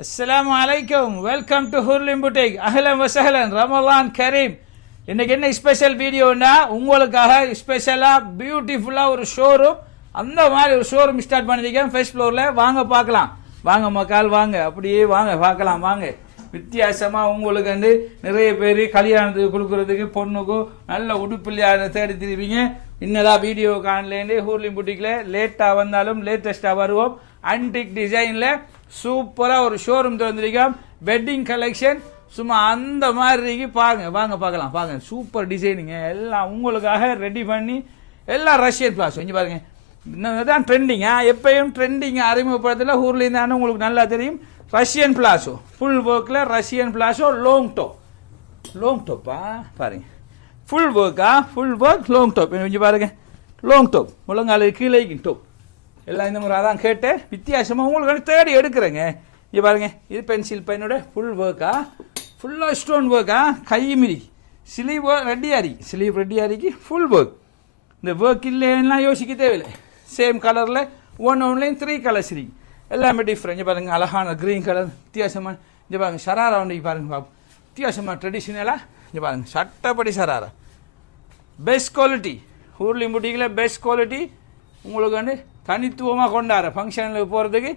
அஸ்லாம் அலைக்கும் welcome to ஹுர்லிம் புட்டிக் அஹலம் வசஹலன் ரமலான் கரீம் இன்னைக்கு என்ன ஸ்பெஷல் வீடியோன்னா உங்களுக்காக ஸ்பெஷலாக பியூட்டிஃபுல்லாக ஒரு ஷோரூம் அந்த மாதிரி ஒரு ஷோரூம் ஸ்டார்ட் பண்ணியிருக்கேன். ஃபர்ஸ்ட் ஃப்ளோரில் வாங்க பார்க்கலாம். வாங்க மக்கால் வாங்க. அப்படியே வாங்க பார்க்கலாம் வாங்க. வித்தியாசமாக உங்களுக்கு வந்து நிறைய பேர் கல்யாணத்துக்கு கொடுக்குறதுக்கு பொண்ணுக்கும் நல்ல உடுப்பில்லையான தேடி திருவிங்க. இன்னதா வீடியோ காணலேருந்து ஹூர்லிம் புட்டிக்கில் லேட்டாக வந்தாலும் லேட்டஸ்ட்டாக வருவோம். அன்டிக் டிசைனில் சூப்பராக ஒரு ஷோரூம் திறந்திருக்கோம். வெட்டிங் கலெக்ஷன் சும்மா அந்த மாதிரி இருக்கு. பாருங்க வாங்க பார்க்கலாம் பாருங்க. சூப்பர் டிசைனிங்க எல்லாம் உங்களுக்காக ரெடி பண்ணி எல்லாம் ரஷ்யன் பிளாஸ் இங்கே பாருங்க. தான் ட்ரெண்டிங்கா எப்பயும் ட்ரெண்டிங் அறிமுகப்படுத்தல ஊர்ல இருந்தாலும் உங்களுக்கு நல்லா தெரியும். ரஷ்யன் பிளாஸோ ஃபுல் ஒர்க்கில் ரஷ்யன் பிளாஸோ லாங் டோ லாங் டோப்பா பாருங்க. ஃபுல் ஒர்க்கா ஃபுல் ஒர்க் லாங் டோப் இங்கே பாருங்க. லாங் டோப் முழங்காலுக்கு கீழே டோப் எல்லாம் இந்த முறை அதான் கேட்டேன். வித்தியாசமாக உங்களுக்கு வந்து தேடி எடுக்கிறேங்க. இங்கே பாருங்க இது பென்சில் பையனோட ஃபுல் ஒர்க்கா ஃபுல்லாக ஸ்டோன் ஒர்க்கா கை மிரி ஸ்லீவ் ரெடியாக ஸ்லீவ் ரெட்டியாரிக்கு ஃபுல் ஒர்க் இந்த ஒர்க் இல்லைன்னா யோசிக்க தேவையில்லை. சேம் கலரில் ஒன் ஒன்லையும் த்ரீ கலர்ஸ் இருக்கு. எல்லாமே டிஃப்ரெண்ட் இங்கே பாருங்க அழகான க்ரீன் கலர் வித்தியாசமான இங்கே பாருங்கள் ஷராரா ஒன்று பாருங்க பாபு வித்தியாசமாக ட்ரெடிஷ்னலாக இங்கே பாருங்கள் சட்டப்படி ஷராரா பெஸ்ட் குவாலிட்டி ஊர்லி முட்டிக்கில் பெஸ்ட் குவாலிட்டி உங்களுக்கு வந்து தனித்துவமாக கொண்டாடுற ஃபங்க்ஷனுக்கு போகிறதுக்கு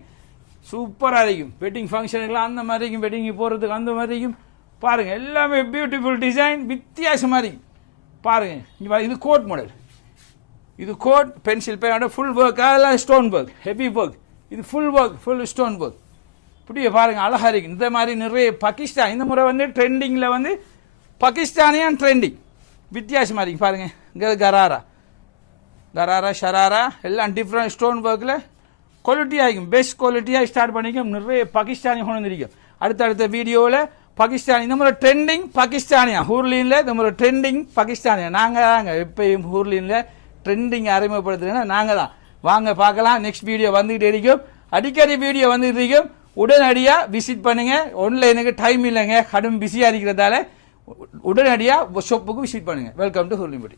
சூப்பராக இருக்கும். வெட்டிங் ஃபங்க்ஷனுக்குலாம் அந்த மாதிரி இருக்கும். வெட்டிங்கு போகிறதுக்கு அந்த மாதிரி இருக்கும். பாருங்கள் எல்லாமே பியூட்டிஃபுல் டிசைன் வித்தியாசமாக இருக்கும் பாருங்கள் இங்கே பாருங்க இது கோட் மாடல் இது கோட் பென்சில் பேனோட ஃபுல் ஒர்க் அதெல்லாம் ஸ்டோன் ஒர்க் ஹெவி ஒர்க் இது full work full stone work இப்படியே பாருங்கள் அழகா இருக்கும் இந்த மாதிரி நிறைய பாகிஸ்தான் இந்த முறை வந்து ட்ரெண்டிங்கில் வந்து பாகிஸ்தானியான் ட்ரெண்டிங் வித்தியாசமாக இருக்கு. பாருங்கள் இங்கே கராரா. கராரா ஷராரா எல்லாம் டிஃப்ரெண்ட் ஸ்டோன் ஒர்க்கில் குவாலிட்டியாக இருக்கும் பெஸ்ட் குவாலிட்டியாக ஸ்டார்ட் பண்ணிக்கும் நிறைய பாகிஸ்தானி கொண்டு வந்திருக்கும் அடுத்தடுத்த வீடியோவில் பாகிஸ்தானி இந்த முறை ட்ரெண்டிங் பாகிஸ்தானியா ஹூர்லீனில் இந்த முறை ட்ரெண்டிங் பாகிஸ்தானியா நாங்கள் தாங்க எப்பயும் ஹூர்லீனில் ட்ரெண்டிங் அறிமுகப்படுத்துறதுன்னா நாங்கள் தான் வாங்க பார்க்கலாம் நெக்ஸ்ட் வீடியோ வந்துக்கிட்டே இருக்கும் அடிக்கடி வீடியோ வந்துக்கிட்டு இருக்கும் உடனடியாக விசிட் பண்ணுங்க ஆன்லைனுக்கு டைம் இல்லைங்க கடும் பிஸியாக இருக்கிறதால உடனடியாக ஷாப்புக்கு விசிட் பண்ணுங்க வெல்கம் டு ஹூர்லிம்பட்டி